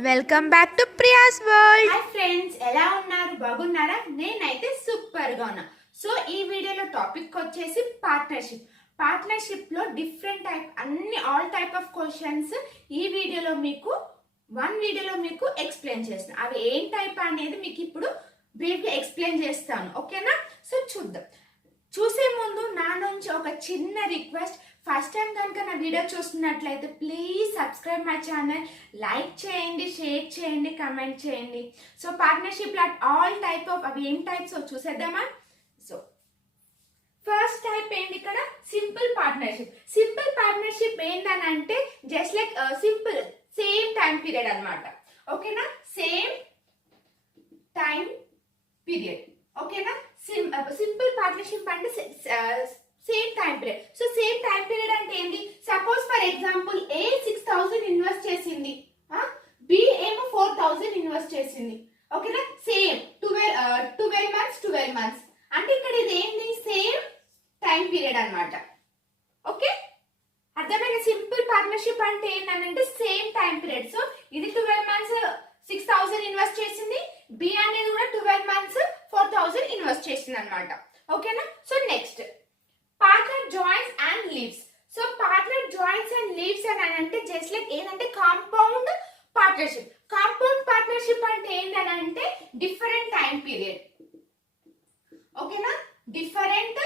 Welcome back to Priya's world. Hi friends, ఎలా ఉన్నారు? బాగున్నారా? నేనైతే సూపర్ గా ఉన్నా. సో ఈ వీడియోలో టాపిక్ వచ్చేసి పార్ట్నర్షిప్ లో different type all type of questions ఈ వీడియోలో మీకు ఎక్స్ప్లెయిన్ చేస్తాను. అవి ఏం టైప్ అనేది మీకు ఇప్పుడు బ్రీఫ్ గా ఎక్స్ప్లెయిన్ చేస్తాను, ఓకేనా? సో చూద్దాం. చూసే ముందు నా నుంచి ఒక చిన్న రిక్వెస్ట్. ఫస్ట్ టైం కనుక నా వీడియో చూస్తున్నట్లయితే please subscribe my channel, like చేయండి, షేర్ చేయండి, కమెంట్ చేయండి. సో పార్ట్నర్షిప్ లో ఆల్ టైప్ ఆఫ్ అవి ఏం టైప్స్ చూసేద్దామా? సో ఫస్ట్ టైప్ ఏంటి ఇక్కడ? సింపుల్ పార్ట్నర్షిప్ ఏంటని అంటే just like simple same time period అన్నమాట, ఓకేనా? సేమ్ టైం పీరియడ్, ఓకేనా? సింపుల్ పార్ట్నర్షిప్ అంటే same time period. So same time period అంటే ఏంటి? Suppose for example A 6,000 invest చేసింది, బి ఏమో 4,000 ఇన్వెస్ట్ చేసింది, ఓకేనా? సేమ్ 12 months అంటే ఇక్కడ ఇది ఏంటి? సేమ్ టైం పీరియడ్ అన్నమాట, ఓకే? అర్థమైన సింపుల్ పార్ట్నర్షిప్ అంటే ఏంటంటే సేమ్ టైం పీరియడ్. సో ఇది 12 months 6,000 ఇన్వెస్ట్ చేసింది, బి అనేది కూడా 12 months 4,000 ఇన్వెస్ట్ చేసింది అన్నమాట, ఓకేనా? So next partner joins and leaves. So partner joins and leaves అని అంటే జస్ట్ లైక్ ఏంటంటే కాంపౌండ్ పార్ట్నర్షిప్ అంటే ఏంటంటే డిఫరెంట్ టైం పీరియడ్, ఓకేనా? Different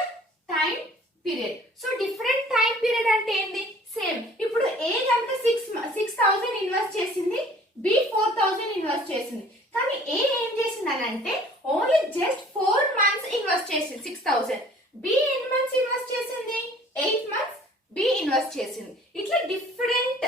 time period. So different time period అంటే ఏంటి? సేమ్. ఇప్పుడు ఏ కనుక 6,000 ఇన్వెస్ట్ చేసింది, బి 4,000 ఇన్వెస్ట్ చేసింది, కానీ ఏ ఏం చేసింది అని అంటే ఓన్లీ జస్ట్ 4 months ఇన్వెస్ట్ చేసింది 6,000. బి ఎన్ని మంత్స్ ఇన్వెస్ట్ చేసింది? 8 months బి ఇన్వెస్ట్ చేసింది. ఇట్లా డిఫరెంట్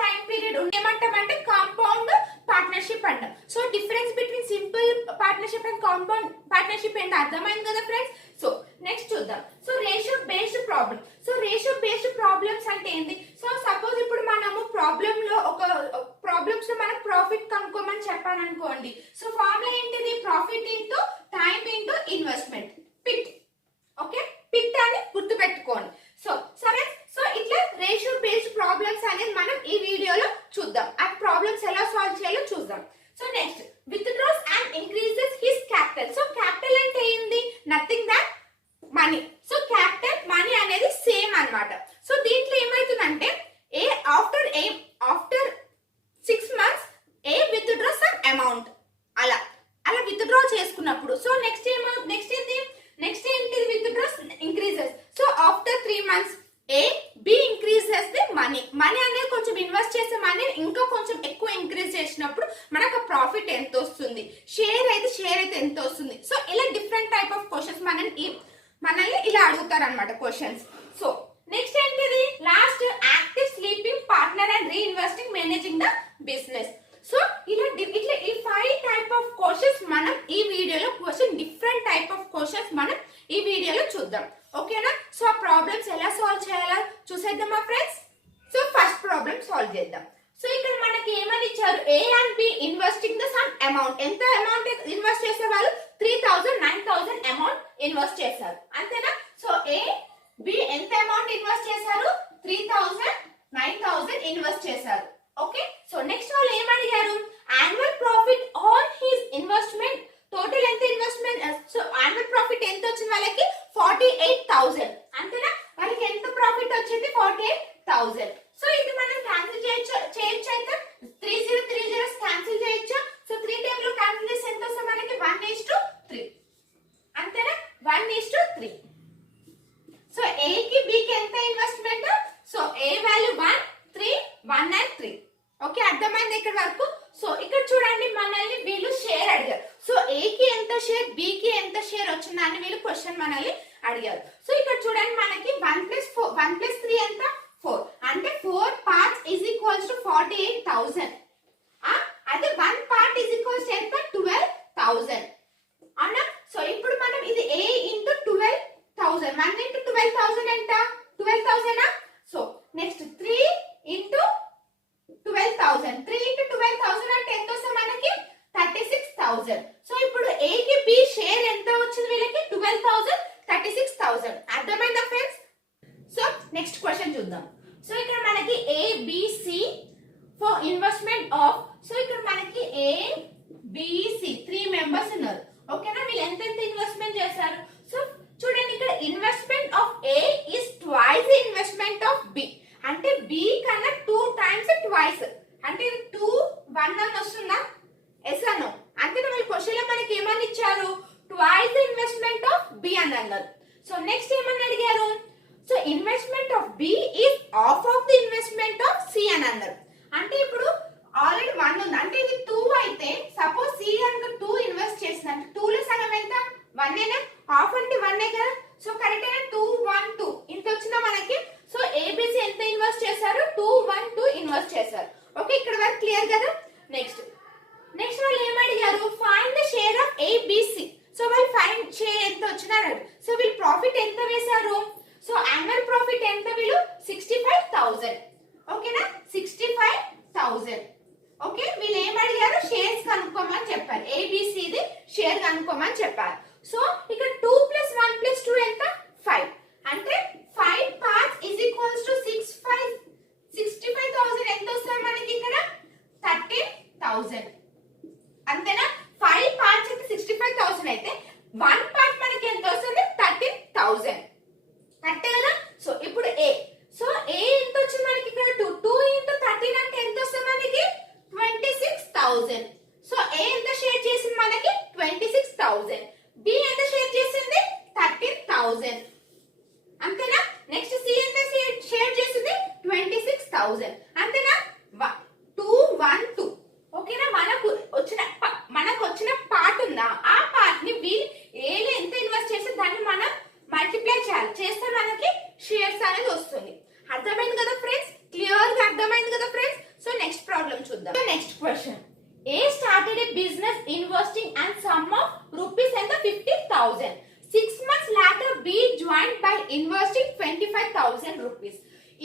టైం పీరియడ్ ఏమంటామంటే కాంపౌండ్ పార్ట్నర్షిప్ అంటాం. So difference between simple partnership and compound partnership ఏంటి అర్థమైంది కదా ఫ్రెండ్స్? సో నెక్స్ట్ చూద్దాం. సో రేషియో బేస్డ్ ప్రాబ్లమ్స్ అంటే ఏంటి? సో సపోజ్ ఇప్పుడు మనము ప్రాబ్లమ్స్ లో మనం ప్రాఫిట్ కనుక్కోమని చెప్పాను అనుకోండి. సో ఫార్ములా ఏంటిది? Profit into time into investment, pit, okay? PIT అని గుర్తు పెట్టుకోండి. సో సరే, సో ఇట్లా రేషియో బేస్డ్ ప్రాబ్లమ్స్ అనేది మనం ఈ వీడియోలో చూద్దాం. ఆ ప్రాబ్లమ్స్ ఎలా సాల్వ్ చేయాలో చూద్దాం. So next withdraws and increases his capital. So capital అంటే ఏంది? Nothing that money. So capital money అనేది సేమ్ అన్నమాట. సో దీంట్లో ఏమైతుందంటే after 6 months A withdraw some amount అలా విత్డ్రా చేసుకున్నప్పుడు. సో నెక్స్ట్ ఏంటి? Withdraws increases. So after 3 months A B increases the money అనేది కొంచెం ఇన్వెస్ట్ చేసే మనీ ఇంకా కొంచెం ఎక్కువ ఇంక్రీజ్ చేసినప్పుడు మనకు ప్రాఫిట్ ఎంత వస్తుంది, షేర్ అయితే ఎంత వస్తుంది. సో ఇలా డిఫరెంట్ టైప్ ఆఫ్ క్వశ్చన్స్ మనల్ని ఇలా అడుగుతారు అనమాట క్వశ్చన్స్. సో నెక్స్ట్ ఏంటిది? Last active sleeping partner and reinvesting managing the business. So ఇట్లా ఈ 5 టైప్ ఆఫ్ క్వశ్చన్స్ మనం ఈ వీడియోలో డిఫరెంట్ టైప్ ఆఫ్ క్వశ్చన్స్ మనం ఈ వీడియోలో చూద్దాం, ఓకేనా? సో ఆ ప్రాబ్లమ్స్ ఎలా సాల్వ్ చేయాలో చూసేద్దామా friends? So first problem solve చేద్దాం. సో ఇక్కడ మనకి ఏమని ఇచ్చారు? A and B investing the some amount. ఎంత అమౌంట్ ఇన్వెస్ట్ చేసే వాళ్ళు? 3,000 9,000 అమౌంట్ ఇన్వెస్ట్ చేశారు, అంతేనా? సో ఏ బి ఎంత అమౌంట్ ఇన్వెస్ట్ చేశారు? 3,000 9,000 ఇన్వెస్ట్ చేశారు, ఓకే? సో నెక్స్ట్ వాళ్ళు ఏమడిగారు? Annual profit on his investment. Total ఎంత ఇన్వెస్ట్మెంట్? సో యాన్యువల్ ప్రాఫిట్ ఎంత వచ్చింది వాళ్ళకి? 48,000, అంతేనా? వాళ్ళకి ఎంత ప్రాఫిట్ వచ్చింది? 48,000. సో ఇది మనం క్యాన్సిల్ చేయొచ్చు అయితే 30 క్యాన్సిల్ చేయొచ్చు. సో 3 టైమ్ లో క్యాన్సిల్ చేస్తే ఎంత వస్తుంది మనకి? 1:3, అంతేనా? 1:3. సో ఏ కి బి కి ఎంత investment? So A value 1 3 1 and 3, okay? అర్థమైంది ఇక్కడ వరకు? సో ఇక్కడ చూడండి, మనల్ని వీళ్ళు షేర్ అడిగారు. సో ఏ కి ఎంత షేర్, బి కి ఎంత షేర్ వచ్చిందా అని వీళ్ళు క్వశ్చన్ మనల్ని అడిగారు. సో ఇక్కడ చూడండి, మనకి 1 + 3 ఎంత? 4. అంటే 4 parts is equals to 48,000. అదే 1 part is equals to ఎంత? 12,000, అవునా? సో ఇప్పుడు మనం ఇది a into 12,000, 1 into 12,000 ఎంత? 12,000. సో నెక్స్ట్ 3 into 12,000, 3 into 12,000 అంటే ఎంత వస్తుంది మనకి? 36,000. సో ఇప్పుడు ఏ కి బి షేర్ ఎంత వచ్చింది వీళ్ళకి? 12,000 36,000. అర్థమైందా ఫ్రెండ్స్? సో నెక్స్ట్ క్వశ్చన్ చూద్దాం. సో ఇక్కడ మనకి A B C for investment of, so ఇక్కడ మనకి ఏ బిసి 3 మెంబర్స్ ఉన్నారు. ఓకేనా, వీళ్ళు ఎంత ఇన్వెస్ట్మెంట్ చేశారు. సో చూడండి ఇక్కడ investment of A is twice the investment of B. అంటే బి కన్నా 2 టైమ్స్ ట్వైస్. అంటే ఇది 2 1 అని వస్తుందా? ఎస్ అను. అంటే మన క్వశ్చన్ లో మనకి ఏమని ఇచ్చారు, twice the investment of B అని అన్నారు. సో నెక్స్ట్ ఏమని అడిగారు, so investment of B is half of the investment of C అని అన్నారు. అంటే ఇప్పుడు ఆల్రెడీ 1 ఉంది, అంటే ఇది 2 అయితే సపోజ్ సి కనుక 2 ఇన్వెస్ట్ చేసింది అంటే 2 లో సగం ఎంత 1 ఏనా, హాఫ్ అంటే 1 కదా. సో కరెక్ట్ అయినా 2 1 2 ఇంత వచ్చిందా మనకి. సో ఏబిసి ఎంత ఇన్వెస్ట్ చేశారు, 2 1 2 ఇన్వెస్ట్ చేశారు. ఓకే, ఇక్కడ వరకు క్లియర్ కదా. నెక్స్ట్ వాళ్ళు ఏం అడిగారు, find the share of ABC. So వాళ్ళు ఫైండ్ షేర్ ఎంత వచ్చినారు. సో వీళ్ళు ప్రాఫిట్ ఎంత వేశారు, సో యాన్యువల్ ప్రాఫిట్ ఎంత, వీళ్ళు 65,000. ఓకేనా, 65,000. ఓకే, వీళ్ళు ఏం అడిగారు, షేర్స్ కనుక్కోమని చెప్పారు. ఏబిసిది షేర్ కనుక్కోమని చెప్పారు. సో ఇక్కడ 2 + 1 + 2 ఎంత 5. అంటే 5 parts is equals to 65,000 ఎంత వస్తుంది మనకి ఇక్కడ 13,000. అంతేనా, 5 parts అంటే 65,000 అయితే 1 part మనకి ఎంత వస్తుంది 13,000. కరెక్ట్ కదా. సో ఇప్పుడు ఏ, సో ఏ ఎంత వచ్చింది మనకి ఇక్కడ 2 into 13 అంటే ఎంత వస్తుంది మనకి 26,000. సో ఏ ఎంత షేర్ చేసింది మనకి 26,000. బి ఎంత షేర్ చేసింది 13,000. అంతేనా. నెక్స్ట్ సి ఎంత షేర్ చేసింది 26,000. అంతేనా. 2 1 2. ఓకేనా, మనకు వచ్చిన పార్ట్ ఉందా, ఆ పార్ట్ ని వీళ్ళు ఏలో ఎంత ఇన్వెస్ట్ చేసి దాన్ని మనం మల్టిప్లై చేయాలి, చేస్తే మనకి షేర్స్ అనేది వస్తుంది. అర్థమైంది కదా ఫ్రెండ్స్, క్లియర్ గా అర్థమైంది కదా ఫ్రెండ్స్. సో నెక్స్ట్ ప్రాబ్లం చూద్దాం. Next question, A started a business investing and some of rupees ఎంత 50,000. 6 months later B joined by investing 25,000 rupees.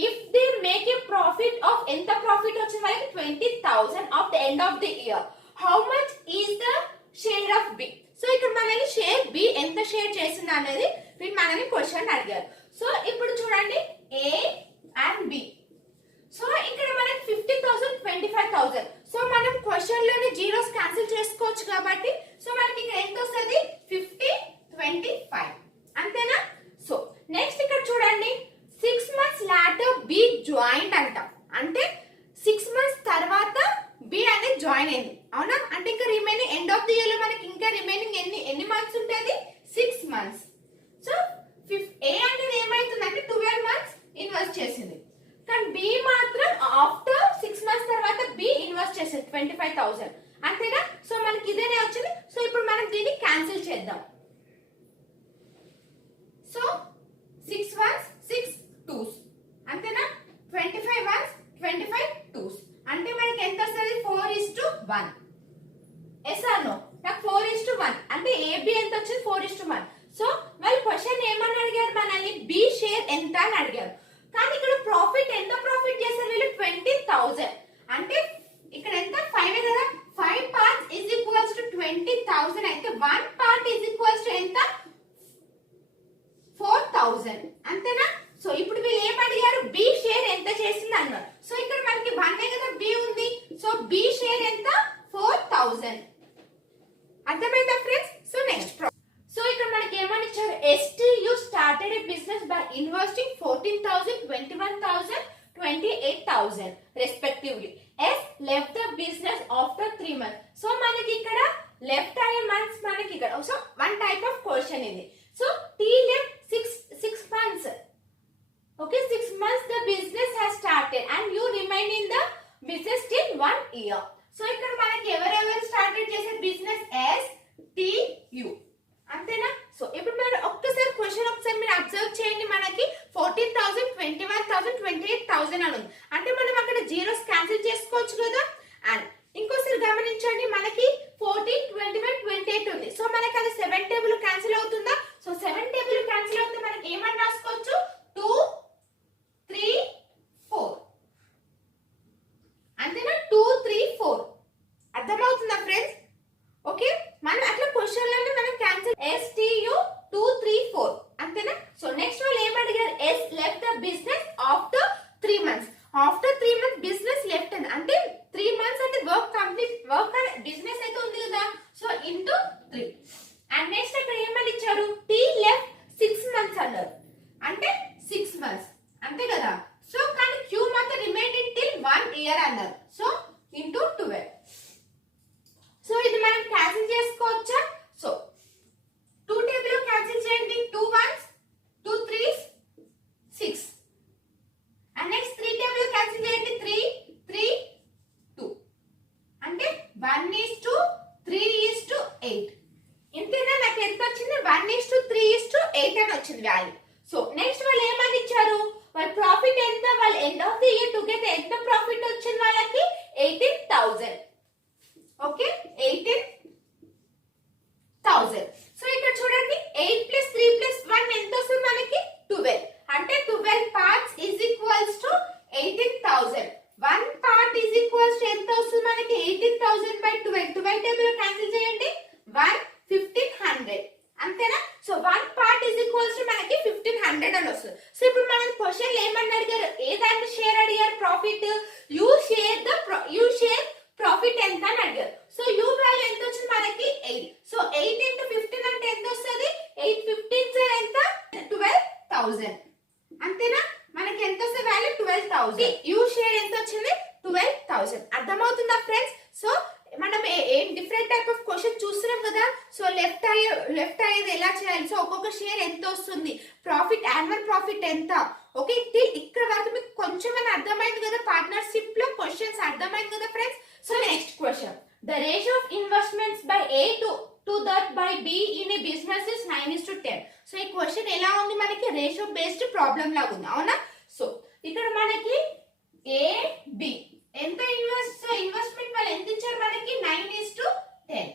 If they make a profit of ఎంత ప్రాఫిట్ వచ్చింది మనకి 20,000 of the end of the year, how much is the share of B? So ఇక్కడ మనల్ని share B ఎంత share చేసింది అనేది వీళ్ళు మనల్ని క్వశ్చన్ అడిగారు. సో ఇప్పుడు చూడండి ఏ అండ్ బి. సో ఇక్కడ మనకి 50,000 25,000. సో మనం క్వశ్చన్ లోనే జీరోస్ క్యాన్సిల్ చేసుకోవచ్చు కాబట్టి సో మనకి ఇక్కడ ఎంత వస్తుంది 50 25. అంతేనా. సో నెక్స్ట్ ఇక్కడ చూడండి 6 months later B joined అంట. అంటే 6 months తర్వాత B అనేది జాయిన్ అయింది. అవునా, అంటే ఇంకా remaining end of the year లో మనకి ఇంకా రిమైనింగ్ ఎన్ని మంత్స్ ఉంటుంది 6 months. సో ఏ అనేది ఏమైతుందంటే 12 months ఇన్వెస్ట్ చేసింది. కానీ బి మాత్రం ఆఫ్టర్ 6 months తర్వాత బి ఇన్వెస్ట్ చేసింది 25,000. అంతేనా. సో మనకి ఇదేనే వచ్చింది. సో ఇప్పుడు మనం దీన్ని క్యాన్సిల్ చేద్దాం. So 6 ones 6 twos. అంతేనా. 25 ones 25 twos. అంటే మనకి ఎంత వస్తుంది 4:1. ఎస్ ఆర్ నో, నాకు 4:1 అంటే ఏబి ఎంత వచ్చింది 4:1. సో వాళ్ళు క్వశ్చన్ ఏమని అడిగారు మనల్ని, బి షేర్ ఎంత అని అడిగారు. కానీ ఇక్కడ ప్రాఫిట్ ఎంత ప్రాఫిట్ చేశారు వీళ్ళు 20,000. అంటే ఇక్కడ ఎంత 5 కదా. 5 parts is equals to 20,000 అయితే 1 part is equals to ఎంత 4,000. అంతేనా. సో ఇప్పుడు వీళ్ళు ఏం అడిగారు, బి షేర్ ఎంత చేసింది అన్నారు. సో ఇక్కడ మనకి 1 కదా బి ఉంది. సో బి షేర్ ఎంత 4,000. అర్థమైందా ఫ్రెండ్స్. సో నెక్స్ట్ సో ఇక్కడ మనకి ఏమని ఇచ్చారు, STU started a business by investing 14,000 21,000 28,000 respectively. S left the business after 3 months. So మనకి ఇక్కడ లెఫ్ట్ అయ్యే మంత్స్ మనకి ఇక్కడ so one type of question ఇది. So T left 6 months. Okay, 6 months the business has started and you remain in the business till 1 year. So ఇక్కడ మనకి ఎవరెవరు started చేసే బిజినెస్ STU. అంతేనా. సో ఇప్పుడు మీరు ఒక్కసారి క్వశ్చన్ ఒకసారి మీరు అబ్జర్వ్ చేయండి. మనకి 14,000 21,000 28,000 అని ఉంది. అంటే మనం అక్కడ జీరోస్ క్యాన్సిల్ చేసుకోవచ్చు కదా. అండ్ ఇంకోసారి గమనించండి మనకి 14 21 28 ఉంది. సో మనకి అది 7 టేబుల్ క్యాన్సిల్ అవుతుందా. సో 7 టేబుల్ క్యాన్సిల్ అవుతే మనకి ఏమని రాసుకోవచ్చు 2 3 4. అంతేనా 2 3 4. అర్థమవుతుందా ఫ్రెండ్స్. ఓకే, మనం అట్లా క్వశ్చన్ లోనే మనం క్యాన్సిల్ STU 2 3 4. అంతేనా. సో నెక్స్ట్ వాళ్ళు ఏం అడిగారు, S left the business after 3 months. After 3 months business left అంటే ఇయర్ అన్నారు. So into 12. సో ఇది మనం క్యాన్సిల్ చేసుకోవచ్చా? సో 2 టేబుల్ క్యాన్సిల్ చేయండి. 2 1s 2 3s 6 and next 3 table cancel చేయండి. 3 3 2 అంటే 1:3:8. ఇంతేనా? నాకు ఎంత వచ్చింది? 1:3:8 అని వచ్చింది వాల్యూ. సో నెక్స్ట్ వాళ్ళు ఏమని ఇచ్చారు? వాళ్ళ ప్రాఫిట్ ఎంత? వాళ్ళు end of the year together ఎంత ప్రాఫిట్ వచ్చింది వాళ్ళకి? 18,000. ఓకే, 18,000. సో ఇక్కడ చూడండి 8 + 3 + 1 ఎంత వస్తుంది మనకి? 12. అంటే 12 parts is equals to 18,000. 1 part is equals to ఎంత వస్తుంది మనకి? 18,000 by 12. 12 టేబుల్ క్యాన్సిల్ చేయండి. 1 1500. అంతేనా? So 1 part is equals to మనకి 1500 అని వస్తుంది. సో ఇప్పుడు మనం క్వశ్చన్ ఏమని అడిగారు? ఏదాన్ని షేర్ అడిగారు? ప్రాఫిట్. యూ షేర్ ప్రాఫిట్ ఎంత అని అడిగారు. సో యూ వాల్యూ ఎంత వచ్చింది మనకి? 8. సో 8 × 15 అంటే ఎంత వస్తుంది? 8 15 ఎంత? 12,000. అంతేనా? మనకి ఎంత వస్తుంది వాల్యూ? 12,000. యూ షేర్ ఎంత వచ్చింది? 12,000. అర్థమవుతుందా ఫ్రెండ్స్? సో మనం డిఫరెంట్ టైప్ ఆఫ్ క్వశ్చన్ చూస్తున్నాం కదా. సో లెఫ్ట్ అయ్యేది ఎలా చేయాలి? సో ఒక్కొక్క షేర్ ఎంత వస్తుంది, ప్రాఫిట్, యాన్యువల్ ప్రాఫిట్ ఎంత. ఓకే, ఇక్కడ వరకు మీకు కొంచెం అర్థమైంది కదా. పార్ట్నర్షిప్ లో క్వశ్చన్స్ అర్థమైంది కదా friends. So next question, the ratio of investments by A to that by B in a business is 9:10. So ఈ క్వశ్చన్ ఎలా ఉంది? మనకి రేషియో బేస్డ్ ప్రాబ్లం లాగా ఉంది, అవునా? సో ఇక్కడ మనకి A B ఎంత ఇన్వెస్ట్మెంట్ వాళ్ళు ఎంత ఇచ్చారు మనకి? 9:10.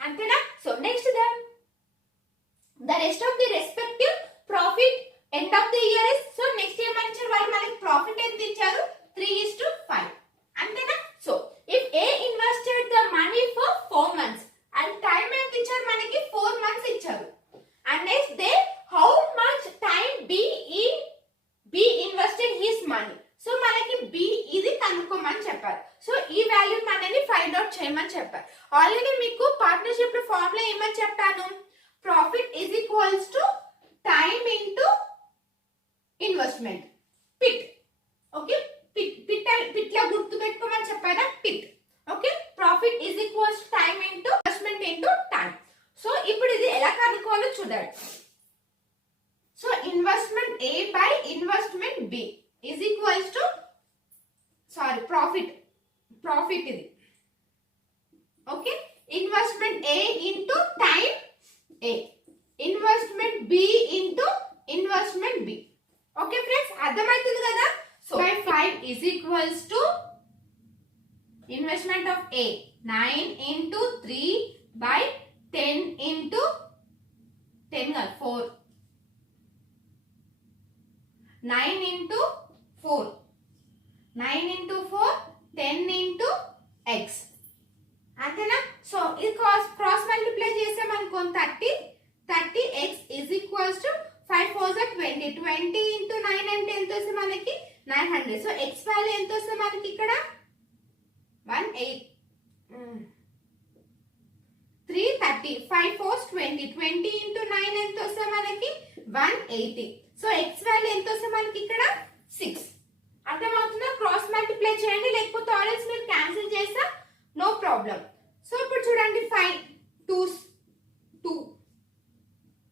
అంతేనా? So next the rest of the respective profit end of the year is. So next ఏమని ఇచ్చారు వాళ్ళు మనకి? ప్రాఫిట్ ఎంత ఇచ్చారు? 3:5. అంతేనా? So if A invested the money for 4 months and time ఎంత ఇచ్చారు మనకి? 4 months ఇచ్చారు. And next they how much time B invested his money. So మనకి బి ఇది కనుక్కోమని చెప్పారు. సో ఈ వాల్యూ మనని ఫైండ్ అవుట్ చేయమని చెప్పారు. ఆల్రెడీ మీకు పార్ట్నర్షిప్ లో ఫార్ములా ఏమని చెప్పాను? Profit is equals to time into investment, pit. Okay, pit లా గుర్తు పెట్టుకోమని చెప్పారా? Pit. Okay, profit is equals to time into investment into time. So ఇప్పుడు ఇది ఎలా కనుక్కోవాలో చూడండి. So investment A by investment B is equals to profit ఇది. Okay, investment A into time A, investment B into investment B. Okay friends, అర్థమవుతుంది కదా. So 5 is equals to investment of A 9 into 3 by 10 into 10 కాదు 4, 9 into 4, 9 into 4 10 into x. అంతేనా? So ఇది cross multiply చేసామనుకో 30x is equals to 5 4s are 20, 20 into 9 అంటే ఎంత వస్తుంది మనకి? 900. సో x వాల్యూ ఎంత వస్తుంది మనకి ఇక్కడ? 330. 5 4s 20, 20 into 9 ఎంత వస్తుంది మనకి? 180. సో x వాల్యూ ఎంత వస్తుంది మనకి ఇక్కడ? 6. అర్థమవుతుందా? క్రాస్ మల్టిప్లై చేయండి, లేకపోతే ఆల్రెడీ మీరు క్యాన్సిల్ చేస్తా, నో ప్రాబ్లం. సో ఇప్పుడు చూడండి 5 2s 2,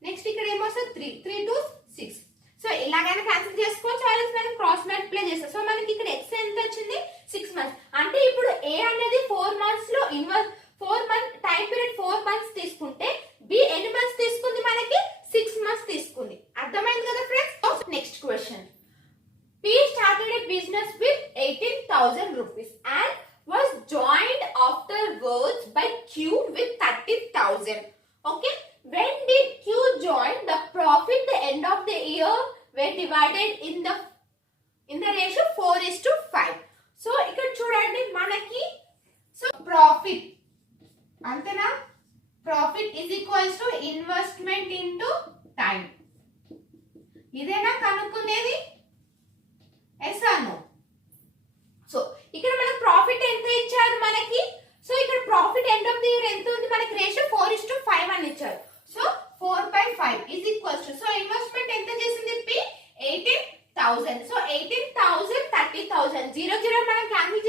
నెక్స్ట్ ఇక్కడ ఏమొస్తుంది? 3 3 2s 6. సో ఇలాగైనా క్యాన్సిల్ చేసుకోవచ్చు, ఆల్రెడీ మనం క్రాస్ మల్టిప్లై చేస్తాం. సో మనకి ఇక్కడ x ఎంత వచ్చింది? 6 months. అంటే ఇప్పుడు A అనేది 4 months లో 4 month టైం పీరియడ్ 4 months తీసుకుంటే B ఎన్ని months తీసుకుంది మనకి? 6 months తీసుకుంది. అర్థమైంది కదా friends. Next question, P started a business with 18,000 rupees and was joined afterwards by Q with 30,000. Okay, when did Q join? The profit the end of the year were divided in the ratio 4:5. So ఇక్కడ చూడండి మనకి, so profit అంతేనా? Profit is equals to investment into time. ఇదేనా కనుక్కునేది? Yes అను. So ఇక్కడ మనకి profit ఎంత ఇచ్చారు మనకి? సో ఇక్కడ profit end of the year ఎంత ఉంది మనకి? రేషియో 4:5 అని ఇచ్చారు. So 4/5 is equals to, so investment ఎంత చేసింది P? 18,000. సో 18,000 30,000 0 0 మనం క్యాన్సిల్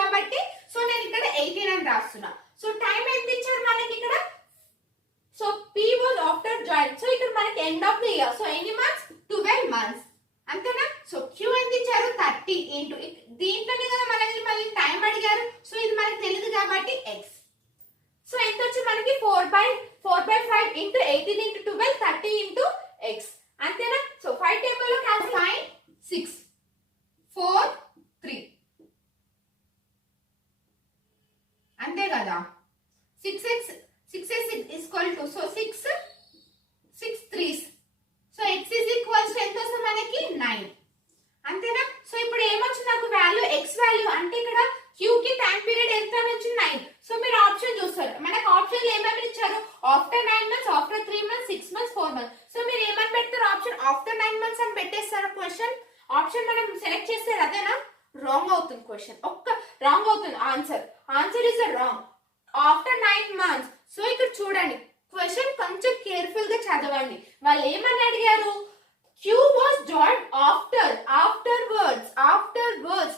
కాబట్టి సో నేను ఇక్కడ 18 అని రాస్తున్నా. సో టైం ఎంత ఇచ్చారు మనకి ఇక్కడ? So P was after join. So ఇక్కడ మనకి end of the year. So ఎన్ని మంత్స్? 12 మంత్స్. అంతేనా? సో Q ఎంత ఇచ్చారు? 30 ఇంటూ దీంట్లోనే కదా మనల్ని మళ్ళీ టైం అడిగారు. సో ఇది మనకి తెలియదు కాబట్టి x. సో ఎంత వచ్చి మనకి 4/5 ఇంటూ 18 ఇంటూ 12 30 ఇంటూ x. అంతేనా? సో 5 టేబుల్ లో క్యాన్సిల్ 5 6 4 3 అంతే కదా. 6x is equal to so 6 3s. So x is equals to ఎంత వస్తుంది మనకి 9. అంతేనా? సో ఇప్పుడు ఏమొచ్చింది నాకు వాల్యూ x వాల్యూ అంటే ఇక్కడ q కి టైం పీరియడ్ ఎంత నుంచి 9. సో మీరు ఆప్షన్ చూస్తారు. మనకు ఆప్షన్ ఏమేమి ఇచ్చారు? After 9 months, after 3 months, 6 months, 4 months. So మీరు ఏమని పెడతారు? ఆప్షన్ ఆఫ్టర్ 9 మంత్స్ అని పెట్టేస్తారు. క్వశ్చన్ ఆప్షన్ మనం సెలెక్ట్ చేస్తే అదేనా? రాంగ్ అవుతుంది క్వశ్చన్. రాంగ్ అవుతుంది answer is wrong. After 9 months. So ఇక్కడ చూడండి క్వశ్చన్ కొంచెం కేర్ఫుల్ గా చదవండి. వాళ్ళు ఏమని అడిగారు? Q was joined afterwards.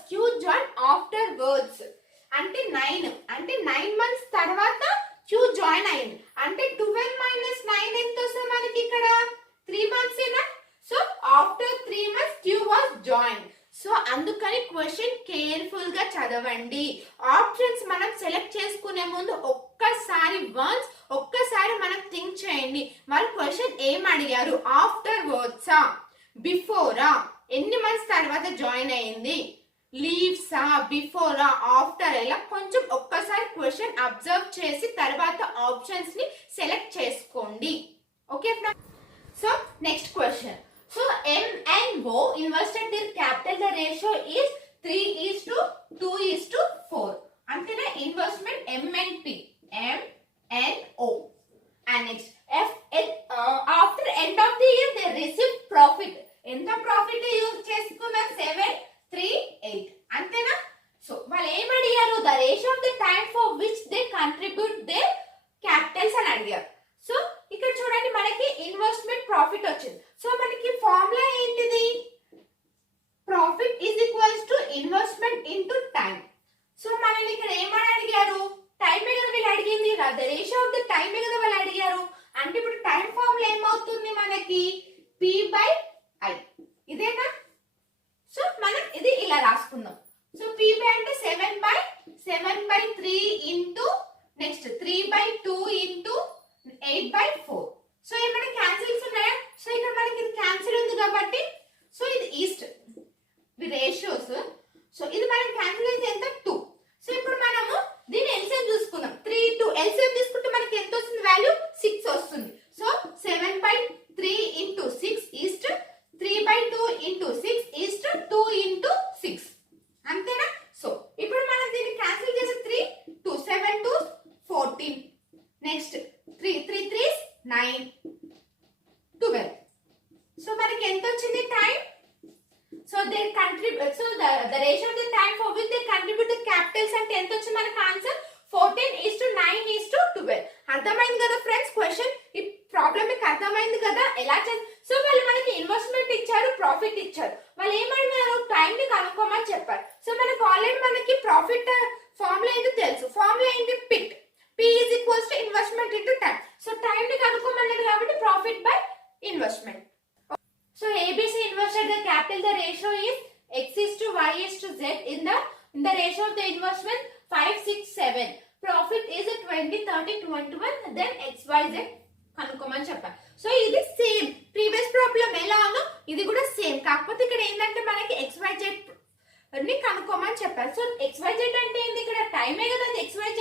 Q joined afterwards అంటే 9 మంత్స్ తర్వాత Q జాయిన్ అయింది. అంటే 12 minus 9 ఎంత వస్తుంది మనకి ఇక్కడ? 3 months ఏనా? So after 3 months Q was joined. So అందుకని క్వశ్చన్ కేర్ఫుల్ గా చదవండి. ఆప్షన్స్ మనం సెలెక్ట్ చేసుకునే ముందు ఒక్కసారి మనం థింక్ చేయండి. వాళ్ళు క్వశ్చన్ ఏం అడిగారు? ఆఫ్టర్ వర్డ్సా, బిఫోరా, ఎన్ని మంత్స్ తర్వాత జాయిన్ అయింది, లీవ్సా, బిఫోరా, ఆఫ్టర్, ఇలా కొంచెం ఒక్కసారి క్వశ్చన్ అబ్జర్వ్ చేసి తర్వాత ఆప్షన్స్ ని సెలెక్ట్ చేసుకోండి. Okay friends. So next question. So M and O invested their capital. The ratio is 3:2:4. అంతేనా? Investment M and P. M and O. And next F after end of the year they received profit. ఎంత profit use చేసుకున్నారు? 738. అంతేనా? So వాళ్ళు ఏం అడిగారు? The ratio of the time for which they contribute their capitals అని అడిగారు. So ఇక్కడ చూడండి మనకి ఇన్వెస్ట్మెంట్ ప్రాఫిట్ వచ్చింది. సో మనకి ఫార్ములా ఏంటిది? Profit is equals to investment into time. So మనల్ని ఇక్కడ ఏమని అడిగారు? టైమే కదా వీళ్ళు అడిగింది. ద రేషియో ఆఫ్ ద టైమే కదా వాళ్ళు అడిగారు. అంటే ఇప్పుడు టైం ఫార్ములా ఏమవుతుంది మనకి? P/I. ఇదేనా? సో మనం ఇది ఇలా రాసుకుందాం. సో P/I అంటే 7/3 ఇంటూ నెక్స్ట్ 3/2 ఇంటూ 8/4. సో ఏమైనా క్యాన్సిల్స్ ఉన్నాయా? సో ఇక్కడ మనకి ఇది క్యాన్సిల్ ఉంది కాబట్టి సో ఇది ఈస్ట్ రేషియోస్. సో ఇది మనం క్యాన్సిల్ అయితే ఎంత? 2. సో ఇప్పుడు మనము దీని ఎల్సిఎం చూసుకుందాం. 3 2 ఎల్సిఎం తీసుకుంటే మనకి ఎంత వస్తుంది? వాల్యూ 6 వస్తుంది. So 7/3 into 6 east, 3/2 into 6 east, 2 into 6. అంతేనా? సో ఇప్పుడు మనం దీన్ని క్యాన్సిల్ చేసి 3 2 7 2 14. నెక్స్ట్ 3 3 3 9 12. సో మనకి ఎంత వచ్చింది time? So they contribute. So the ratio of the time for which they contribute the Capitals అంటే ఎంత వచ్చింది మనకి ఆన్సర్? 14:9:12. అర్థమైంది కదా ఫ్రెండ్స్ క్వశ్చన్? ఈ ప్రాబ్లం మీకు అర్థమైంది కదా ఎలా చేయాలి? సో వాళ్ళు మనకి ఇన్వెస్ట్మెంట్ ఇచ్చారు, ప్రాఫిట్ ఇచ్చారు. వాళ్ళు ఏమన్నారు? టైం ని కనుక్కోమని చెప్పారు. సో మనకి ఆల్రెడీ మనకి ప్రాఫిట్ ఫార్ములా ఏంటో తెలుసు. ఫార్ములా ఏంటి? Pit. P is equals to investment into time. So time ని కనుక్కోమన్నాడు కాబట్టి profit by investment. So ABC invested the capital. The ratio is X is to Y is to Z. In the ratio of the investment 5 6 7. Profit is 20 30 21. Then XYZ కనుక్కోమని చెప్పారు. So ఇది same previous problem ఎలా ఉందో ఇది కూడా same. కాకపోతే ఇక్కడ ఏంటంటే మనకి XYZ ని కనుక్కోమని చెప్పారు. సో XYZ అంటే ఏంది? ఇక్కడ టైమే కదా XYZ.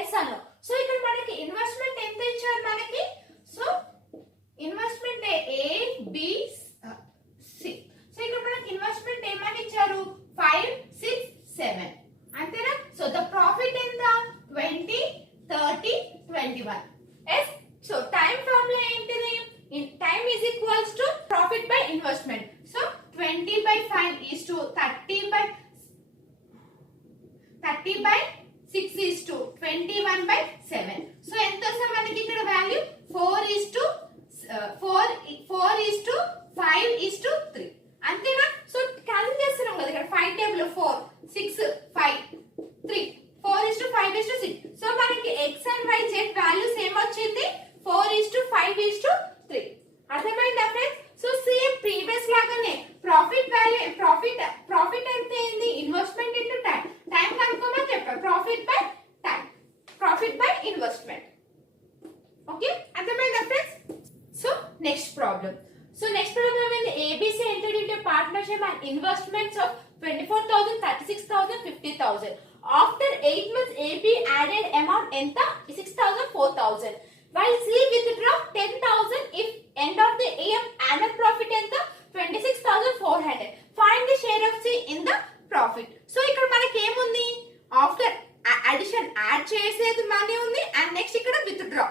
ఎస్ అను. సో ఇక్కడ మనకి ఇన్వెస్ట్మెంట్ ఎంత ఇచ్చారు మనకి? So investment ABC. సో ఇక్కడ మనకి ఇన్వెస్ట్మెంట్ ఏమని ఇచ్చారు? 5 6 7. అంతేనా? సో ద ప్రాఫిట్ ఎంత? 20 30 21. ఎస్. సో టైం ఫార్ములా ఏంటిది? Time is equals to profit by investment. So 20/5 is to 30/6 is to 21/7. So ఎంత వస్తుంది మనకి ఇక్కడ value? 4 is to 5 is to 3. అంతేనా? సో క్యాన్సిల్ చేస్తున్నాం కదా ఇక్కడ 5 table 4 6 5 partnership and investments of 24,000, 36,000, 50,000. After 8 months, AB added amount enta 6,000, 4,000. While C withdraw 10,000 if end of the year annual profit enta 26,400. Find the share of C in the profit. So ఇక్కడ మనకి ఏముంది, after addition add చేసేది money ఉంది and next ఇక్కడ withdraw.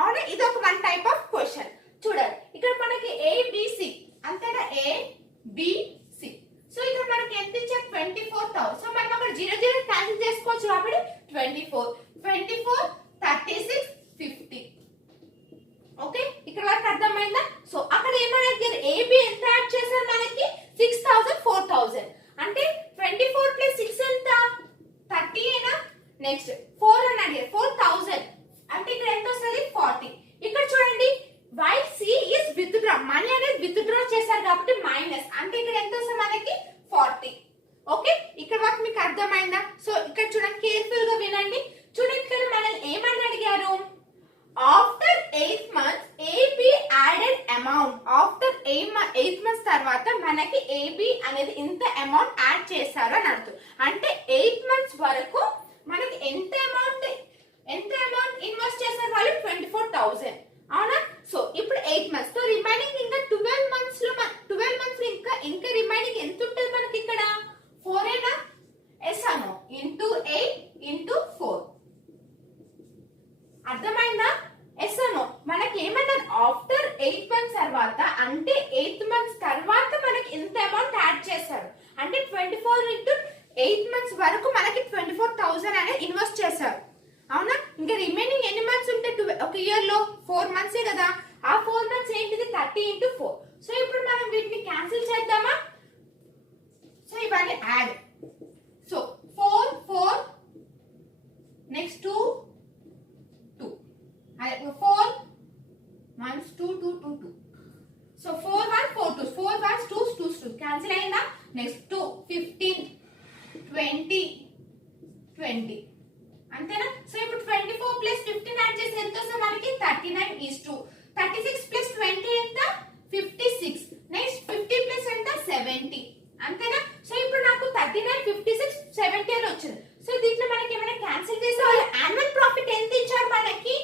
అవునా, ఇది ఒక one type of question. చూడండి ఇక్కడ మనకి ABC అంతేనా, ABC. సో ఇక్కడ మనకి ఎంత ఇచ్చారు 24,000. సో మనం అక్కడ 0 0 క్యాన్సిల్ చేసుకోవచ్చు కాబట్టి 24 24 36 50. ఓకే, ఇక్కడ వరకు అర్థమైందా? సో అక్కడ ఏమడిగారు, AB ఎంత యాడ్ చేశారు మనకి 6,000 4,000 అంటే 24 ప్లస్ 6 ఎంత 30 ఏనా. నెక్స్ట్ 4 అని అడిగారు 4,000 అంటే ఇక్కడ ఎంత వస్తుంది 40. ఇక్కడ చూడండి why C is withdraw, money అనేది విత్డ్రా చేశారు కాబట్టి మైనస్ అంటే ఇక్కడ ఎంత వస్తుంది మనకి 40. ఓకే, ఇక్కడ వరకు మీకు అర్థమైందా? సో ఇక్కడ చూడండి, కేర్ఫుల్ గా వినండి. చూడండి ఇక్కడ మనల్ని ఏమని అడిగారు, after 8 months AB added amount. After 8 months తర్వాత మనకి AB అనేది ఇంత అమౌంట్ యాడ్ చేశారు అని అర్థం. అంటే 8 months వరకు మనకి ఎంత అమౌంట్ ఇన్వెస్ట్ చేశారు వాళ్ళు 24,000. అవునా? సో ఇప్పుడు 8 months తో రిమైనింగ్ ఇంకా 12 months లో ఇంకా రిమైనింగ్ ఎంత ఉంటుంది మనకి ఇక్కడ 4 ఏనా. ఎస్ అను ఇంటూ 8 ఇంటూ 4. అర్థమైందా? ఎస్ అను మనకి ఏమన్నారు, ఆఫ్టర్ 8 months తర్వాత అంటే 8 months తర్వాత మనకి ఇంత అమౌంట్ యాడ్ చేశారు అంటే 24 ఇంటూ 8 months వరకు మనకి 24,000 అనేది ఇన్వెస్ట్ చేశారు. అవునా, ఇంకా రిమైనింగ్ ఎన్ని మంత్స్ ఉంటే ఒక ఇయర్ లో 4 months కదా. ఆ 4 months ఏంటిది 30 ఇంటూ 4. సో ఇప్పుడు మనం వీటిని క్యాన్సిల్ చేద్దామా. సో ఇవన్నీ యాడ్. సో 4 4 నెక్స్ట్ 2 2 అదే 4 1 2 2 2 2. సో 4 1 4 2 4 1 2 2 2 క్యాన్సిల్ అయిందా. నెక్స్ట్ 2 15 20 20 అంతేనా. సో ఇప్పుడు 24 ప్లస్ 15 యాడ్ చేసి ఎంత వస్తుంది మనకి 39 is to 36 ప్లస్ 20 ఎంత 56. నెక్స్ట్ 50 ప్లస్ ఎంత 70 అంతేనా. సో ఇప్పుడు నాకు 39 56 70 అని వచ్చింది. సో దీంట్లో మనకి ఏమైనా క్యాన్సిల్ చేస్తే వాళ్ళు యాన్యువల్ ప్రాఫిట్ ఎంత ఇచ్చారు మనకి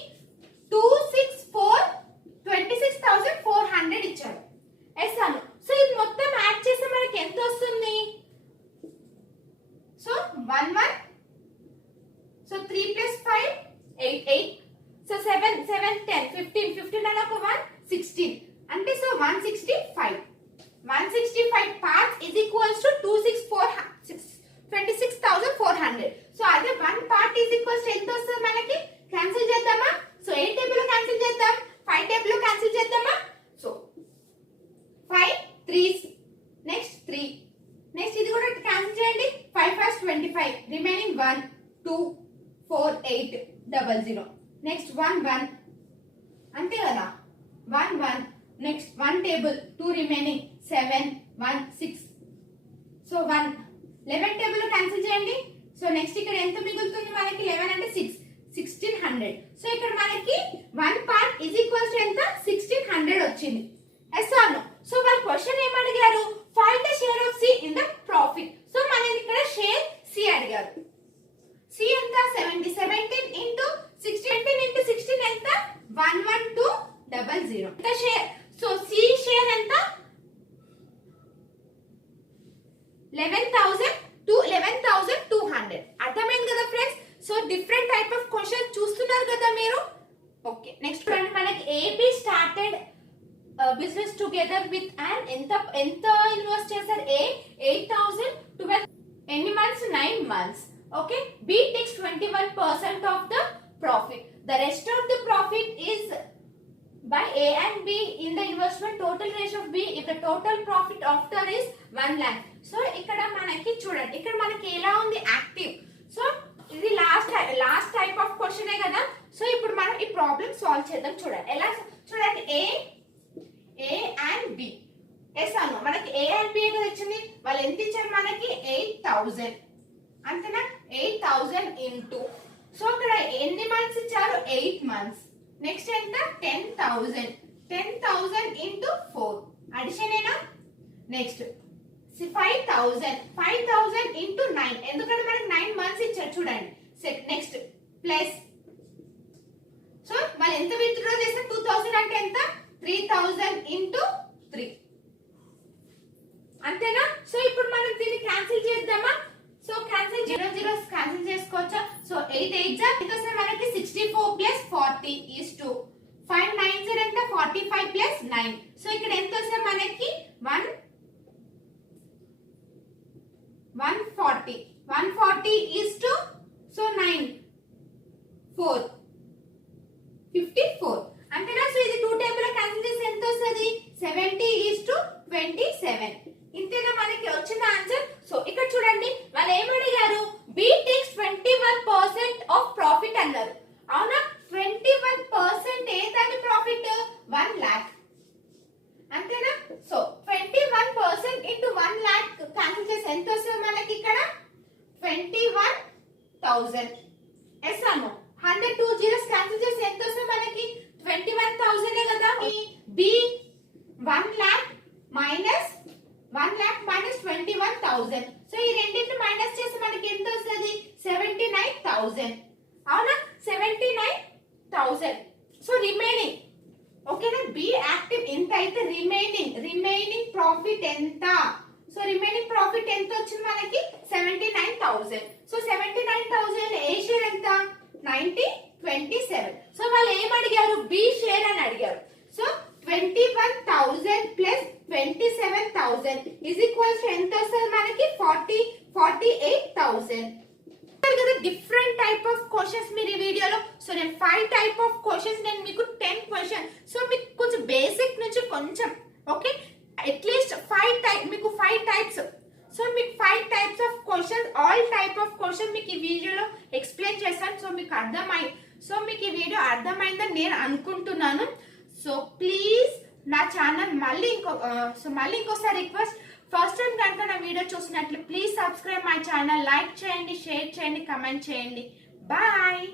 264 26,400 ఇచ్చారు. ఎస్ అను. సో ఇది మొత్తం యాడ్ చేస్తే మనకి ఎంత వస్తుంది, so 1 1. So 3 plus 5 8 8. So 7 7 10 15 15 and ఒక 1 16 అంటే so 165 parts is equals to 26,400. So అదే 1 part is equals to ఎంత వస్తుంది మనకి, క్యాన్సిల్ చేద్దామా. సో 8 టేబుల్ లో క్యాన్సిల్ చేద్దాం, 5 టేబుల్ లో క్యాన్సిల్ చేద్దామా. సో 5 3 నెక్స్ట్ 3 నెక్స్ట్ ఇది కూడా క్యాన్సిల్ చేయండి. 5 5 25 రిమైనింగ్ 1 2 4 8 00. నెక్స్ట్ 1 1 అంతే కదా 1 1. Next 1 table 2 remaining 7 1 6. So 1 11 table cancel చేయండి. సో నెక్స్ట్ ఇక్కడ ఎంత మిగులుతుంది మనకి 11 అంటే 6 1600. సో ఇక్కడ మనకి 1 part is equals to ఎంత 1600 వచ్చింది. Yes or no. సో వాళ్ళ క్వశ్చన్ ఏం అడిగారు, find the share of C in the profit. So మనకి ఇక్కడ షేర్ C అడిగారు. C ఎంత 17 17 into 16 into 16 ఎంత 11200. ఇంకా షేర్. సో C షేర్ ఎంత 11,200. అర్థమైంది కదా friends. So different type of question చూస్తున్నారు కదా మీరు. ఓకే, నెక్స్ట్ ఫ్రెండ్ మనకి AB started business together with and ఎంత ఇన్వెస్ట్ చేశారు, A 8,000 12 ఎన్ని months 9 months. Okay, B takes 21% of the profit. The rest of the profit is by A and B in the investment. Total ratio of B if the total profit after is 1 lakh. So ఇక్కడ మనకి చూడండి, ఇక్కడ మనకి ఎలా ఉంది active. So ఇది last type of క్వశ్చనే కదా. సో ఇప్పుడు మనం ఈ ప్రాబ్లమ్ సాల్వ్ చేద్దాం. చూడండి ఎలా, చూడండి A and B. ఎస్ అను మనకి A and B కదా ఇచ్చింది. వాళ్ళు ఎంత ఇచ్చారు మనకి 8,000 అంతేనా. 8,000 ఇంటూ, సో ఇక్కడ ఎన్ని మంత్స్ ఇచ్చారు 8 months. నెక్స్ట్ ఎంత 10,000 ఇంటూ 4 అడిషన్ ఏనా. నెక్స్ట్ 5,000 ఇంటూ 9, ఎందుకంటే మనకి 9 మంత్స్ ఇచ్చారు చూడండి. నెక్స్ట్ ప్లస్, సో వాళ్ళు ఎంత విత్డ్రా చేస్తే 2000 అంటే ఎంత, 3000 ఇంటూ 3, అంతేనా? సో ఇప్పుడు మనం దీన్ని క్యాన్సిల్ చేద్దామా? సో క్యాన్సిల్, 0 0 క్యాన్సిల్ చేసుకోవచ్చా? సో 8 8 ఎంత వస్తుంది మనకి, 64 ప్లస్ 40 ఈస్ 2, 5 9 0 ఎంత, 45 ప్లస్ 9. సో ఇక్కడ ఎంత వస్తుంది మనకి, 140 ఈస్ 2, సో 9 4 54, అంతేనా? సో ఇది 2 టేబుల్ లో క్యాన్సిల్ చేస్తే ఎంత వస్తుంది, 70 ఈస్ 27, ఇంతేనా మనకి వచ్చిన ఆన్సర్. సో ఇక్కడ చూడండి వాళ్ళు ఏమడిగారు, బి టేక్స్ 21% ఆఫ్ ప్రాఫిట్ అన్నారు, అవునా? 21% ఏ దాని ప్రాఫిట్, 1 lakh, అంతేనా? సో 21% ఇంటూ 1 lakh క్యాన్సిల్ చేస్తే ఎంత వస్తుంది మనకి ఇక్కడ, 21,000. ఎస్ అను 100 2 zeros క్యాన్సిల్ చేస్తే ఎంత వస్తుంది మనకి, 21,000 కదా. B 1 lakh minus 21,000. సో ఈ రెండింటిని మైనస్ చేసి మనకి ఎంత వస్తుంది, 79,000, అవునా? 79,000. సో రిమైనింగ్, ఓకేనా? బి యాక్టివ్ ఎంత అయితే రిమైనింగ్ ప్రాఫిట్ ఎంత, సో రిమైనింగ్ ప్రాఫిట్ ఎంత వచ్చింది మనకి, 79,000. సో 79,000 ఏ షేర్ ఎంత, 27. సో వాళ్ళు ఏం అడిగారు, బి షేర్ అని అడిగారు. So 21,000 plus 27,000 is equals to ఎంత వస్తుంది మనకి, 48,000. కదా డిఫరెంట్ టైప్ ఆఫ్ క్వశ్చన్స్ మీరు ఈ వీడియోలో. సో నేను 5 టైప్ ఆఫ్ క్వశ్చన్స్, నేను మీకు 10 క్వశ్చన్, సో మీకు కొంచెం బేసిక్ నుంచి కొంచెం, ఓకే, అట్లీస్ట్ 5 టైప్స్, సో మీకు 5 types of questions, all type of question మీకు ఈ వీడియోలో ఎక్స్ప్లెయిన్ చేస్తాను. సో మీకు మీకు ఈ వీడియో అర్థమైందని నేను అనుకుంటున్నాను. సో ప్లీజ్ నా ఛానల్ మళ్ళీ ఇంకోసారి రిక్వెస్ట్, ఫస్ట్ టైం కనుక నా వీడియో చూసినట్లు please subscribe my channel, like చేయండి, షేర్ చేయండి, కమెంట్ చేయండి. బాయ్.